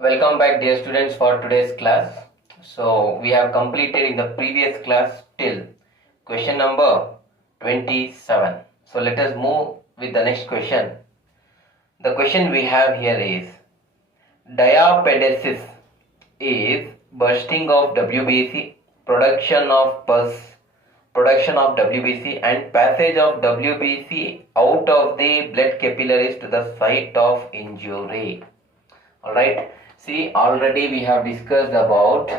Welcome back, dear students, for today's class. So we have completed in the previous class till question number 27. So let us move with the next question. The question we have here is diapedesis is bursting of WBC, production of pus, production of WBC and passage of WBC out of the blood capillaries to the site of injury. Alright, see, already we have discussed about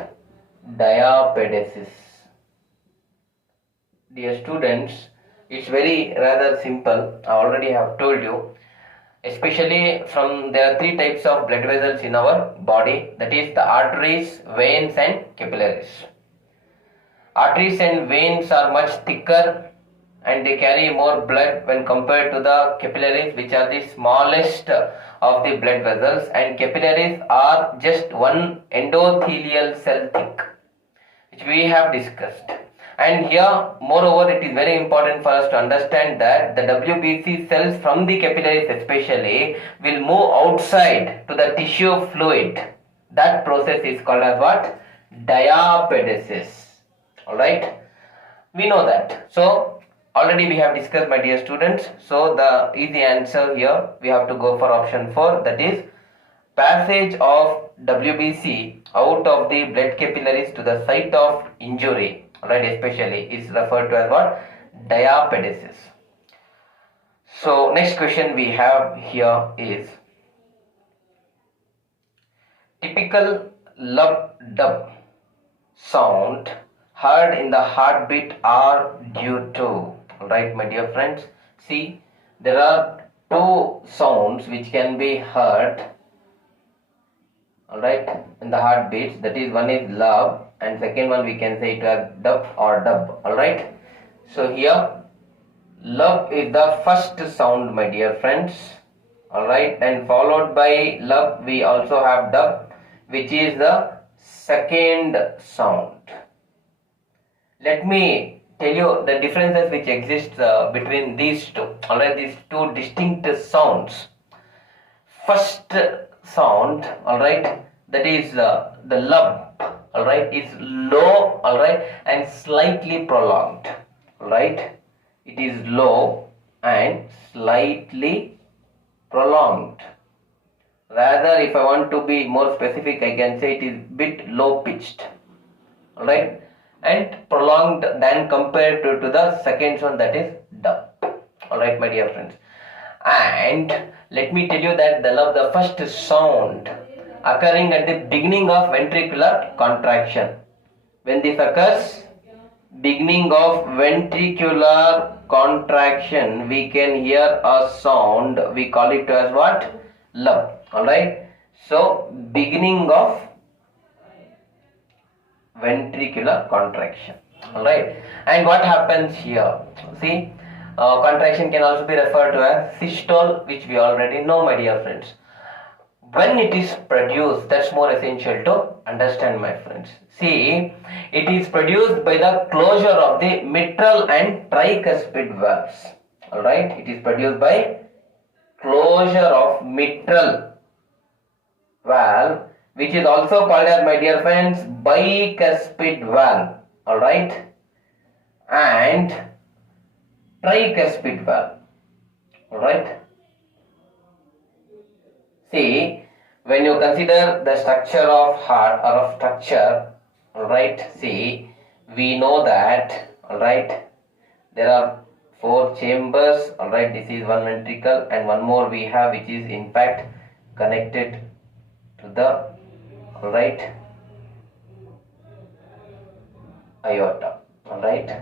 diapedesis. Dear students, it's very rather simple. I already have told you. Especially there are three types of blood vessels in our body, that is the arteries, veins and capillaries. Arteries and veins are much thicker and they carry more blood when compared to the capillaries, which are the smallest of the blood vessels, and capillaries are just one endothelial cell thick, which we have discussed. And here, moreover, it is very important for us to understand that the WBC cells from the capillaries especially will move outside to the tissue fluid. That process is called as what? Diapedesis. Alright, we know that. So already we have discussed, my dear students. So the easy answer here, we have to go for option 4, that is passage of WBC out of the blood capillaries to the site of injury, alright, especially is referred to as what? Diapedesis. So next question we have here is typical lub-dub sound heard in the heartbeat are due to, alright, my dear friends. See, there are two sounds which can be heard, alright, in the heartbeats. That is, one is lub and second one we can say it as dub or dub, alright. So here lub is the first sound, my dear friends, alright, and followed by lub we also have dub, which is the second sound. Let me tell you the differences which exist between these two, alright, these two distinct sounds. First sound, alright, that is the lub, alright, is low, alright, and slightly prolonged, alright, it is low and slightly prolonged. Rather, if I want to be more specific, I can say it is bit low pitched, alright, and prolonged than compared to the second one, that is dub. Alright, my dear friends. And let me tell you that the first sound occurring at the beginning of ventricular contraction. When this occurs, beginning of ventricular contraction, we can hear a sound. We call it as what? Lub. Alright. So, beginning of ventricular contraction, alright. And what happens here? See, contraction can also be referred to as systole, which we already know, my dear friends. When it is produced, that's more essential to understand, my friends. See, it is produced by the closure of the mitral and tricuspid valves, alright. It is produced by closure of mitral valve, which is also called as, my dear friends, bicuspid valve, alright, and tricuspid valve, alright. See, when you consider the structure of heart or of structure, alright, see, we know that, alright, there are 4 chambers, alright, this is one ventricle and one more we have, which is in fact connected to the, alright, aorta, alright,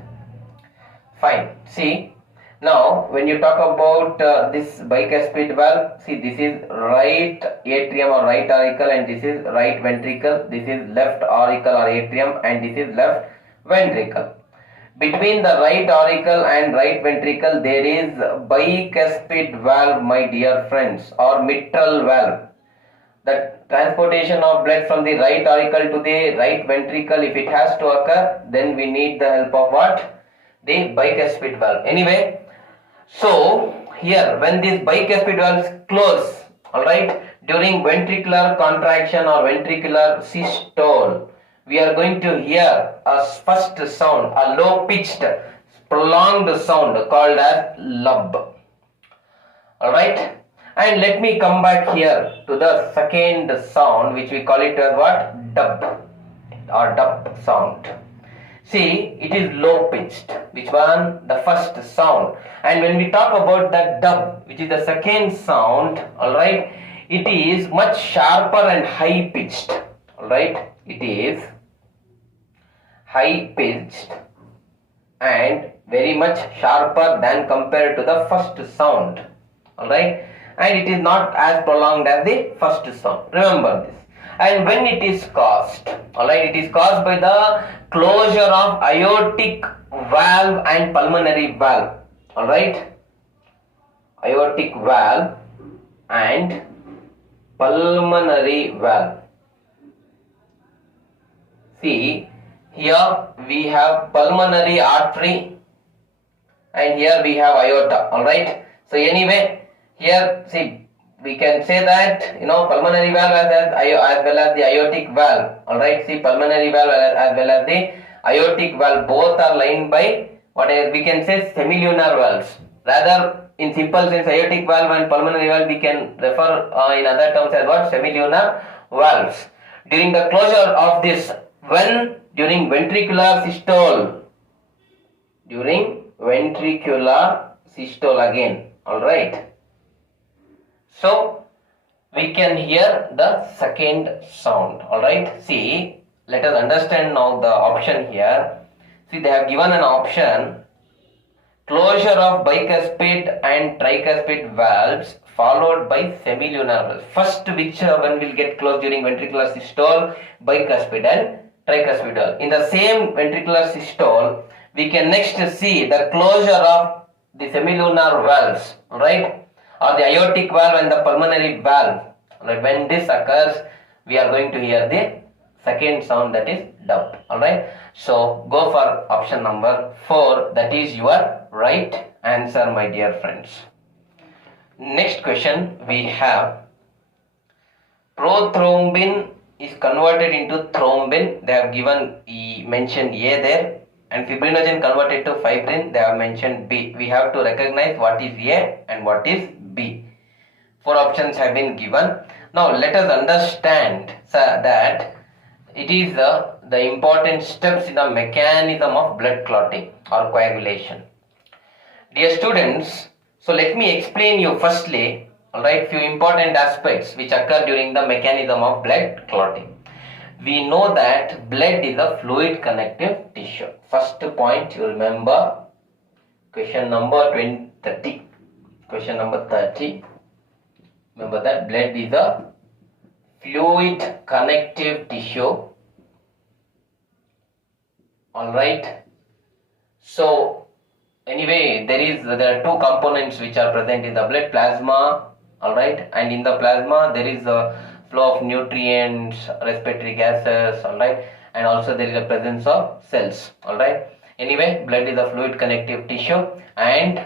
fine. See, now when you talk about this bicuspid valve, see, this is right atrium or right auricle and this is right ventricle, this is left auricle or atrium and this is left ventricle. Between the right auricle and right ventricle there is bicuspid valve, my dear friends, or mitral valve. The transportation of blood from the right auricle to the right ventricle, if it has to occur, then we need the help of what? The bicuspid valve. Anyway, so here when these bicuspid valves close, alright, during ventricular contraction or ventricular systole, we are going to hear a first sound, a low pitched prolonged sound called as lub. Alright, and let me come back here to the second sound, which we call it as what? Dub or dub sound. See, it is low pitched. Which one? The first sound. And when we talk about the dub, which is the second sound, alright, it is much sharper and high pitched. Alright, it is high pitched and very much sharper than compared to the first sound. Alright, and it is not as prolonged as the first sound. Remember this. And when it is caused, alright, it is caused by the closure of aortic valve and pulmonary valve. Alright, aortic valve and pulmonary valve. See, here we have pulmonary artery and here we have aorta. Alright, so anyway, here see, we can say that pulmonary valve as well as the aortic valve. Alright, see, pulmonary valve as well as the aortic valve both are lined by what we can say semilunar valves. Rather, in simple sense, aortic valve and pulmonary valve we can refer in other terms as what? Semilunar valves. During the closure of this, when during ventricular systole, again. Alright. So, we can hear the second sound. Alright, see, let us understand now the option here. See, they have given an option, closure of bicuspid and tricuspid valves followed by semilunar valves. First, which one will get closed during ventricular systole? Bicuspid and tricuspid valve. In the same ventricular systole, we can next see the closure of the semilunar valves. Alright, or the aortic valve and the pulmonary valve. Right, when this occurs, we are going to hear the second sound, that is dub. Alright, so go for option number 4. That is your right answer, my dear friends. Next question we have, prothrombin is converted into thrombin. They have given mentioned A there, and fibrinogen converted to fibrin. They have mentioned B. We have to recognize what is A and what is B. 4 options have been given. Now let us understand that it is the important steps in the mechanism of blood clotting or coagulation. Dear students, so let me explain you firstly, alright, few important aspects which occur during the mechanism of blood clotting. We know that blood is a fluid connective tissue. First point you remember, question number 30. Question number 30. Remember that blood is a fluid connective tissue. Alright. So anyway, there are two components which are present in the blood, plasma, alright, and in the plasma there is a flow of nutrients, respiratory gases, alright, and also there is a presence of cells. Alright, anyway, blood is a fluid connective tissue and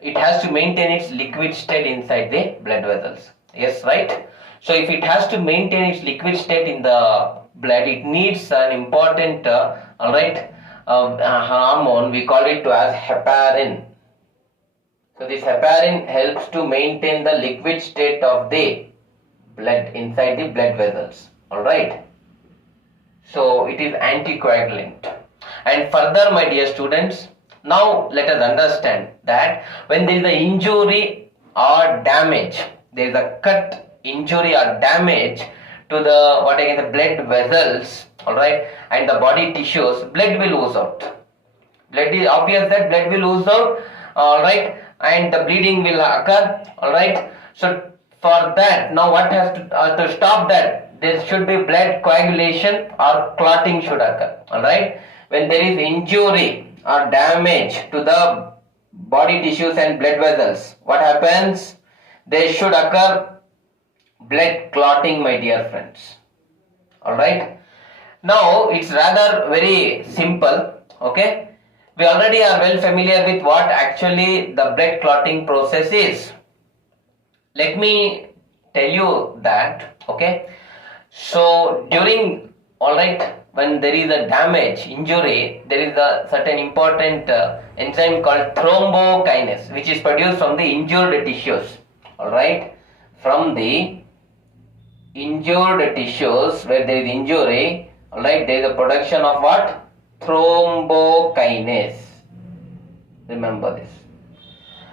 it has to maintain its liquid state inside the blood vessels. Yes, right? So if it has to maintain its liquid state in the blood, it needs an important hormone. We call it as heparin. So this heparin helps to maintain the liquid state of the blood inside the blood vessels. Alright, so it is anticoagulant. And further, my dear students, now let us understand that when there is an injury or damage, there is a cut, injury or damage to the blood vessels, alright, and the body tissues, blood will ooze out. Blood is obvious that blood will ooze out, alright, and the bleeding will occur, alright. So for that, now what has to stop that, there should be blood coagulation or clotting should occur. Alright, when there is injury or damage to the body tissues and blood vessels, what happens? There should occur blood clotting, my dear friends. Alright, now it's rather very simple. Okay, we already are well familiar with what actually the blood clotting process is. Let me tell you that, okay. So during, alright, when there is a damage, injury, there is a certain important enzyme called thrombokinase, which is produced from the injured tissues, alright. From the injured tissues where there is injury, alright, there is a production of what? Thrombokinase. Remember this.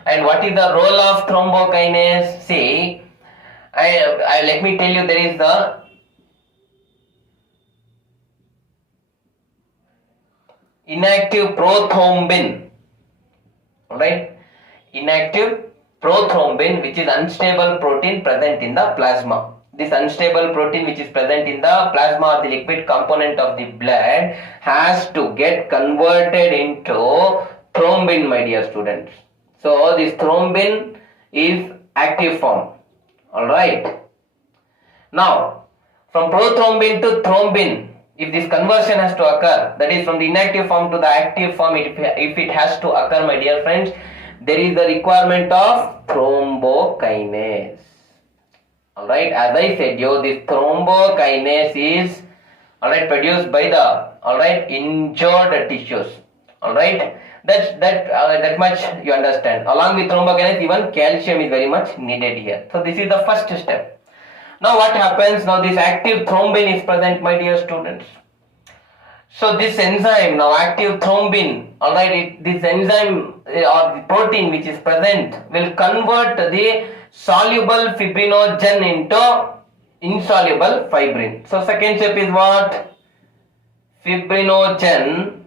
And what is the role of thrombokinase? See, I let me tell you, there is the inactive prothrombin, alright, inactive prothrombin, which is unstable protein present in the plasma. This unstable protein which is present in the plasma or the liquid component of the blood has to get converted into thrombin, my dear students. So this thrombin is active form, alright. Now from prothrombin to thrombin, if this conversion has to occur, that is from the inactive form to the active form, if it has to occur, my dear friends, there is the requirement of thrombokinase. Alright, as I said you, this thrombokinase is, alright, produced by the, alright, injured tissues. Alright, that much you understand. Along with thrombokinase, even calcium is very much needed here. So this is the first step. Now what happens? Now this active thrombin is present, my dear students. So this enzyme, now active thrombin, alright, this enzyme or the protein which is present will convert the soluble fibrinogen into insoluble fibrin. So second step is what? Fibrinogen,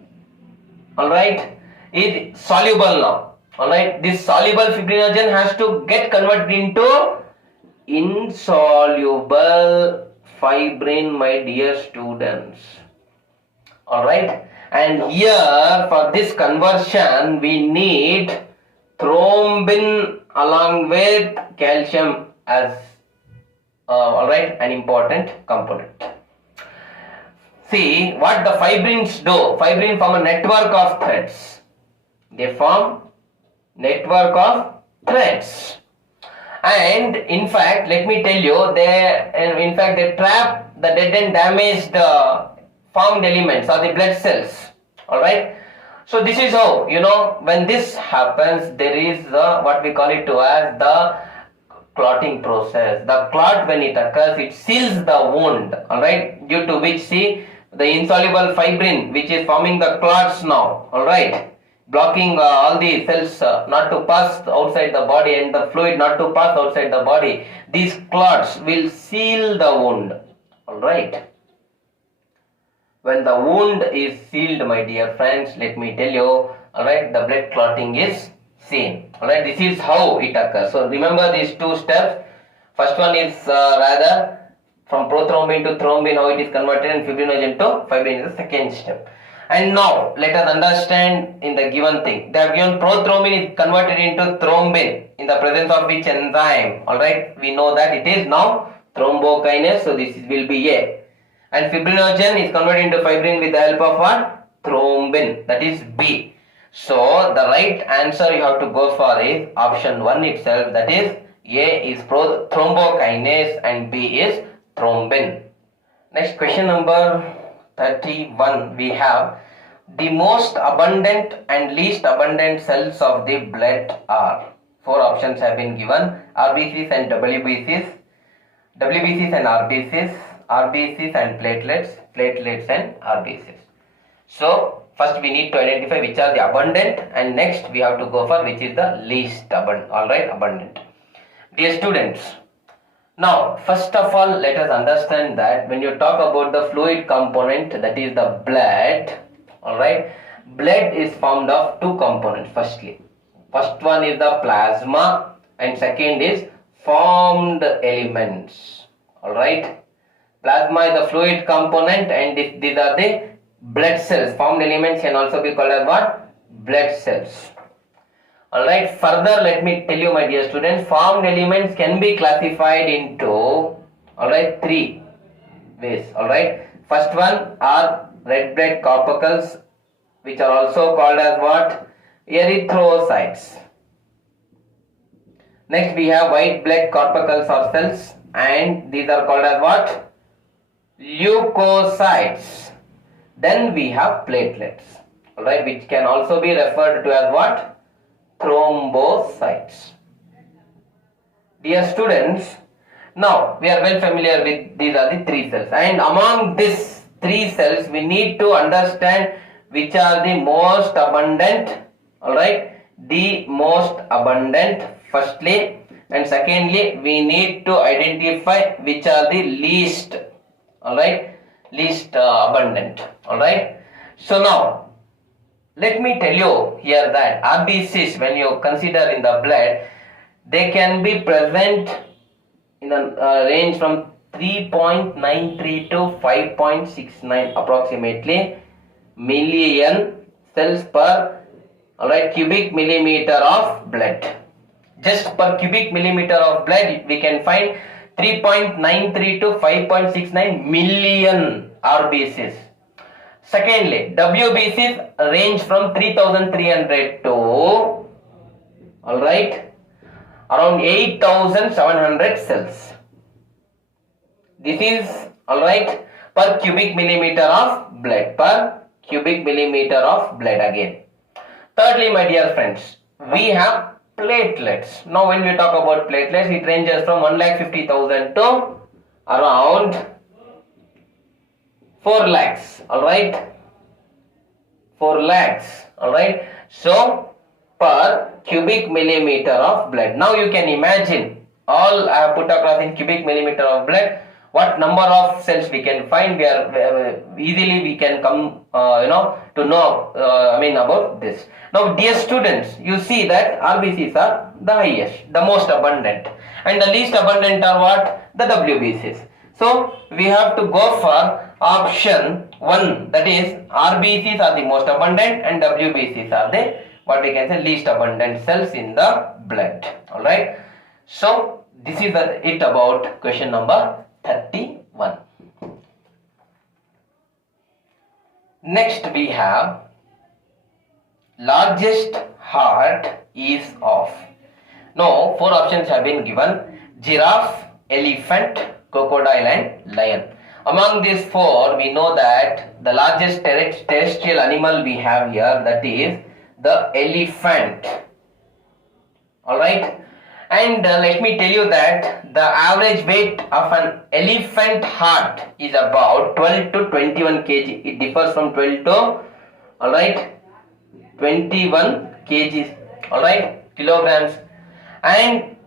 alright, is soluble now. Alright, this soluble fibrinogen has to get converted into insoluble fibrin, my dear students. Alright, and here for this conversion we need thrombin along with calcium as alright, an important component. See what the fibrins do. Fibrin form a network of threads. They form network of threads. And in fact, let me tell you, they trap the dead and damaged formed elements or the blood cells. Alright. So this is how, when this happens, there is what we call it as the clotting process. The clot, when it occurs, it seals the wound. Alright. Due to which, see, the insoluble fibrin which is forming the clots now. Alright. Blocking all the cells not to pass outside the body and the fluid not to pass outside the body. These clots will seal the wound. Alright. When the wound is sealed, my dear friends, let me tell you, alright, the blood clotting is seen. Alright, this is how it occurs. So remember these two steps. First one is rather from prothrombin to thrombin, how it is converted, and fibrinogen to fibrin is the second step. And now let us understand in the given thing. They have given prothrombin is converted into thrombin in the presence of which enzyme? Alright, we know that it is now thrombokinase, so this will be A. And fibrinogen is converted into fibrin with the help of what? Thrombin, that is B. So the right answer you have to go for is option 1 itself, that is A is thrombokinase and B is thrombin. Next question number 31, we have the most abundant and least abundant cells of the blood are. 4 options have been given: RBCs and WBCs, WBCs and RBCs, RBCs and platelets, platelets and RBCs. So first we need to identify which are the abundant, and next we have to go for which is the least abundant. Alright, abundant. Dear students, now first of all let us understand that when you talk about the fluid component, that is the blood, alright, blood is formed of 2 components. First one is the plasma and second is formed elements. Alright, plasma is the fluid component and these are the blood cells. Formed elements can also be called as what? Blood cells. Alright, further let me tell you, my dear students, formed elements can be classified into, alright, 3 ways. Alright, first one are red blood corpuscles, which are also called as what? Erythrocytes. Next we have white blood corpuscles or cells, and these are called as what? Leukocytes. Then we have platelets, alright, which can also be referred to as what? Thrombocytes. Dear students, now we are well familiar with these are the three cells, and among these three cells we need to understand which are the most abundant, alright, the most abundant firstly, and secondly we need to identify which are the least, alright, least abundant, alright. So now let me tell you here that RBCs, when you consider in the blood, they can be present in a range from 3.93 to 5.69 approximately million cells per, alright, cubic millimeter of blood. Just per cubic millimeter of blood we can find 3.93 to 5.69 million RBCs. Secondly, WBCs range from 3300 to, alright, around 8700 cells. This is, alright, per cubic millimeter of blood, per cubic millimeter of blood again. Thirdly, my dear friends, we have platelets. Now when we talk about platelets, it ranges from 1,50,000 to around 4 lakhs, alright, 4 lakhs, alright. So per cubic millimeter of blood. Now you can imagine, all I have put across in cubic millimeter of blood, what number of cells we can find. We are easily we can come to know about this. Now dear students, you see that RBCs are the highest, the most abundant, and the least abundant are what? The WBCs. So we have to go for option 1, that is RBCs are the most abundant and WBCs are the, what we can say, least abundant cells in the blood, alright. So this is it about question number 31. Next we have largest heart is of. Now 4 options have been given: giraffe, elephant, crocodile and lion. Among these 4, we know that the largest terrestrial animal we have here, that is the elephant, alright. And let me tell you that the average weight of an elephant heart is about 12 to 21 kg. It differs from 12 to, alright, 21 kgs, alright, kilograms, and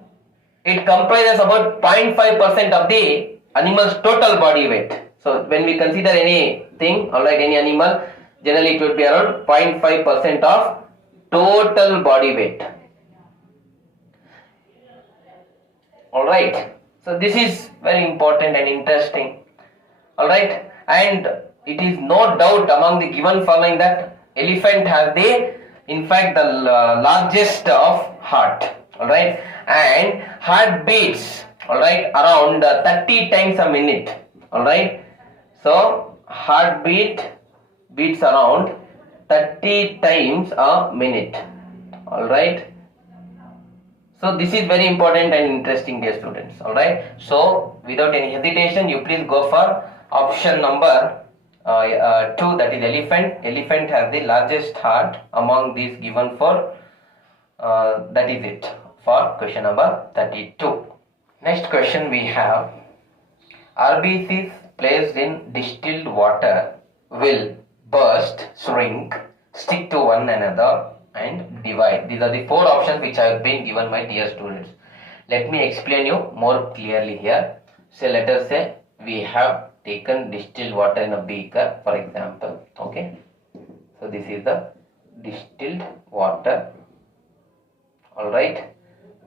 it comprises about 0.5% of the animal's total body weight. So when we consider anything, alright, any animal, generally it would be around 0.5% of total body weight. Alright, so this is very important and interesting, alright, and it is no doubt among the given following that elephant has in fact the largest of heart, alright, and heart beats, alright, around 30 times a minute, alright. So heart beats around 30 times a minute, alright. So this is very important and interesting, dear students, alright. So without any hesitation, you please go for option number 2, that is elephant. Elephant has the largest heart among these given 4. That is it for question number 32. Next question we have: RBCs placed in distilled water will burst, shrink, stick to one another and divide. These are the 4 options which have been given, my dear students. Let me explain you more clearly here. So let us say we have taken distilled water in a beaker, for example, okay. So this is the distilled water, alright,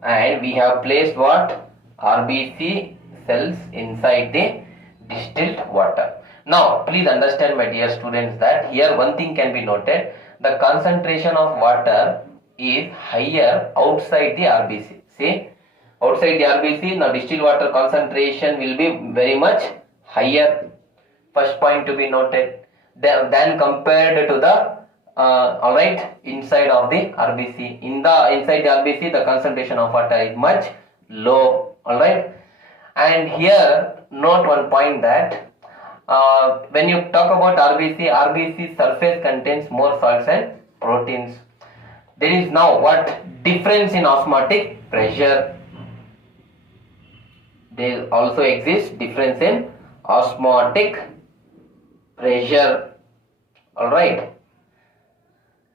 and we have placed what? RBC cells inside the distilled water. Now please understand, my dear students, that here one thing can be noted: the concentration of water is higher outside the RBC. See, outside the RBC, now distilled water concentration will be very much higher. First point to be noted. Than compared to the alright, inside of the RBC. Inside the RBC, the concentration of water is much low, alright. And here note one point that when you talk about RBC surface contains more salts and proteins. There is now what difference in osmotic pressure. There also exists difference in osmotic pressure. Alright.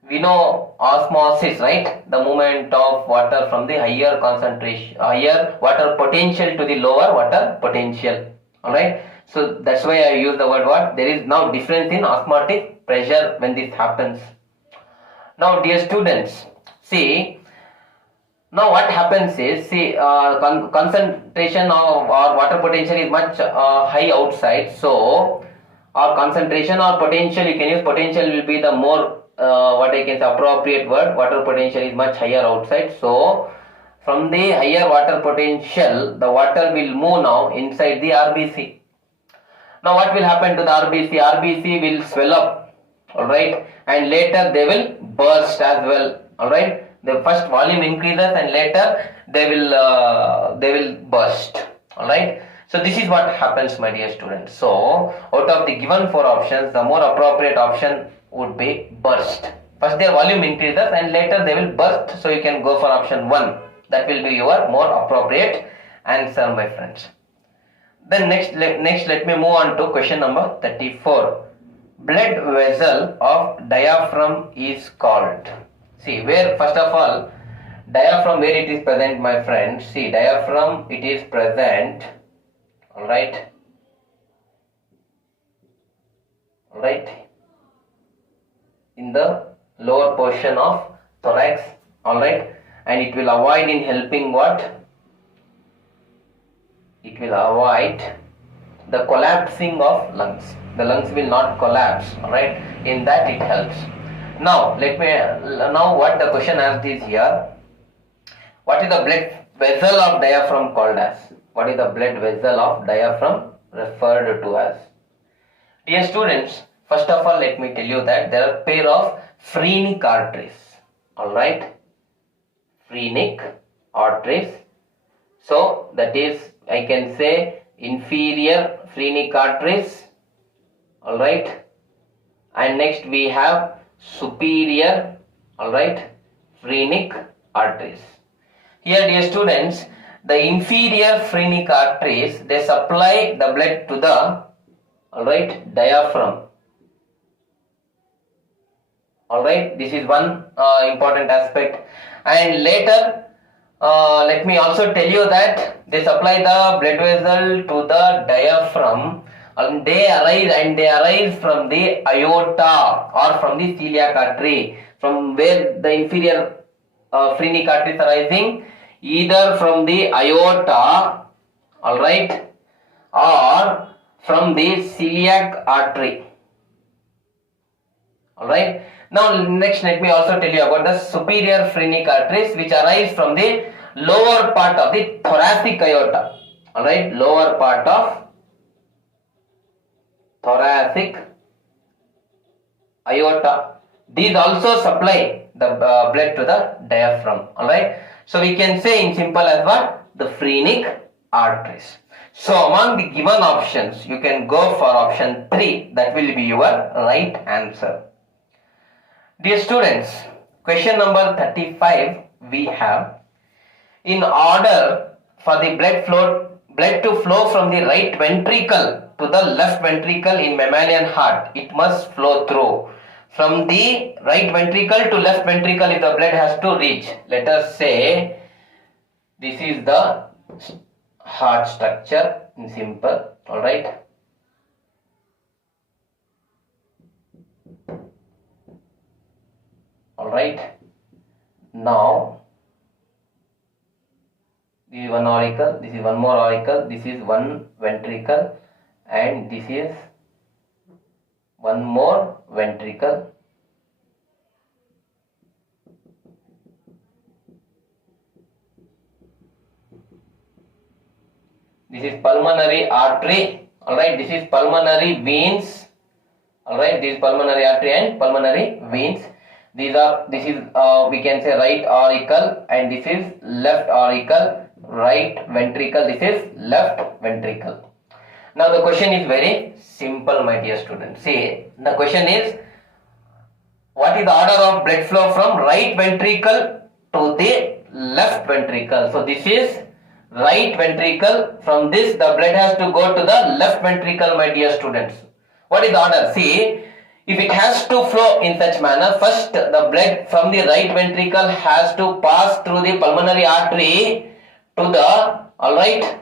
We know osmosis, right? The movement of water from the higher concentration, higher water potential to the lower water potential. Alright. So that's why I use the word what? There is now difference in osmotic pressure when this happens. Now dear students, see, now what happens is, see, concentration of or water potential is much high outside. So our concentration or potential, you can use potential will be the more what I can say appropriate word. Water potential is much higher outside. So from the higher water potential, the water will move now inside the RBC. Now what will happen to the RBC? RBC will swell up, alright, and later they will burst as well, alright. The first volume increases and later they will burst, alright. So this is what happens, my dear students. So out of the given 4 options, the more appropriate option would be burst. First their volume increases and later they will burst. So you can go for option 1. That will be your more appropriate answer, my friends. Then next let me move on to question number 34. Blood vessel of diaphragm is called. See, where first of all, diaphragm, where it is present, my friends. See, diaphragm, it is present, alright, in the lower portion of thorax, alright, and it will avoid in helping what? It will avoid the collapsing of lungs. The lungs will not collapse, alright, in that it helps. Now what the question asked is here, what is the blood vessel of diaphragm called as? What is the blood vessel of diaphragm referred to as? Dear students, first of all let me tell you that there are pair of phrenic arteries, alright, phrenic arteries. So that is, I can say, inferior phrenic arteries, alright, and next we have superior, alright, phrenic arteries. Here dear students, the inferior phrenic arteries, they supply the blood to the, alright, diaphragm, alright. This is one important aspect. And later let me also tell you that they supply the blood vessel to the diaphragm, and they arise from the aorta or from the celiac artery, from where the inferior phrenic arteries arising, either from the aorta, alright, or from the celiac artery, alright. Now next let me also tell you about the superior phrenic arteries, which arise from the lower part of the thoracic aorta, alright, lower part of thoracic aorta. These also supply the blood to the diaphragm, alright. So we can say in simple as what? The phrenic arteries. So among the given options, you can go for option 3. That will be your right answer. Dear students, question number 35 we have, in order for the blood to flow from the right ventricle to the left ventricle in mammalian heart, it must flow through. From the right ventricle to left ventricle, if the blood has to reach, let us say this is the heart structure in simple, alright. Alright, now this is one auricle, this is one more auricle, this is one ventricle, and this is one more ventricle. This is pulmonary artery, alright, this is pulmonary veins, alright, this is pulmonary artery and pulmonary veins. This is we can say right auricle, and this is left auricle, right ventricle, this is left ventricle. Now the question is very simple, my dear students. See, the question is, what is the order of blood flow from right ventricle to the left ventricle? So this is right ventricle. From this, the blood has to go to the left ventricle, my dear students. What is the order? See, if it has to flow in such manner, first the blood from the right ventricle has to pass through the pulmonary artery to the, alright,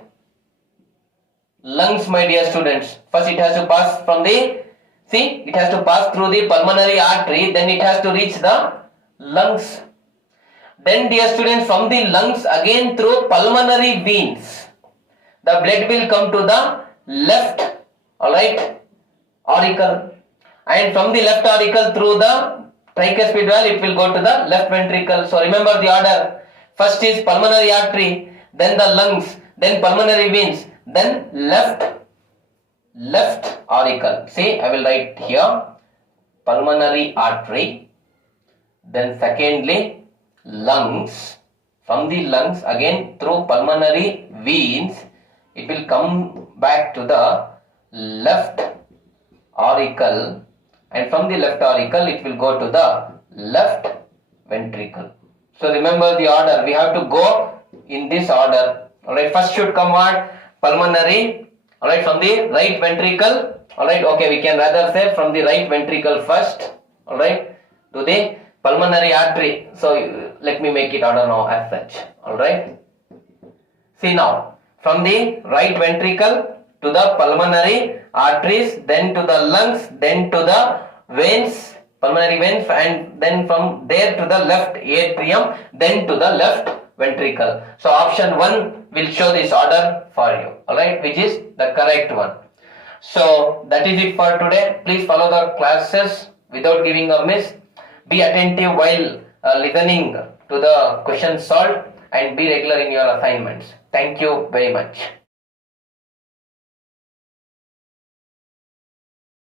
lungs, my dear students. First it has to pass from the, see, it has to pass through the pulmonary artery, then it has to reach the lungs. Then, dear students, from the lungs again through pulmonary veins, the blood will come to the left, alright, auricle. And from the left auricle through the tricuspid valve, it will go to the left ventricle. So remember the order. First is pulmonary artery, then the lungs, then pulmonary veins, then left auricle. See, I will write here pulmonary artery, then secondly lungs. From the lungs again through pulmonary veins, it will come back to the left auricle, and from the left auricle it will go to the left ventricle. So remember the order, we have to go in this order. Alright, first should come what? Pulmonary, alright, from the right ventricle, alright, okay, we can rather say from the right ventricle first, alright, to the pulmonary artery. So let me make it order now as such, alright. See now, from the right ventricle to the pulmonary arteries, then to the lungs, then to the veins, pulmonary veins, and then from there to the left atrium, then to the left ventricle. So option 1 will show this order for you, alright, which is the correct one. So that is it for today. Please follow the classes without giving a miss. Be attentive while listening to the questions solved, and be regular in your assignments. Thank you very much.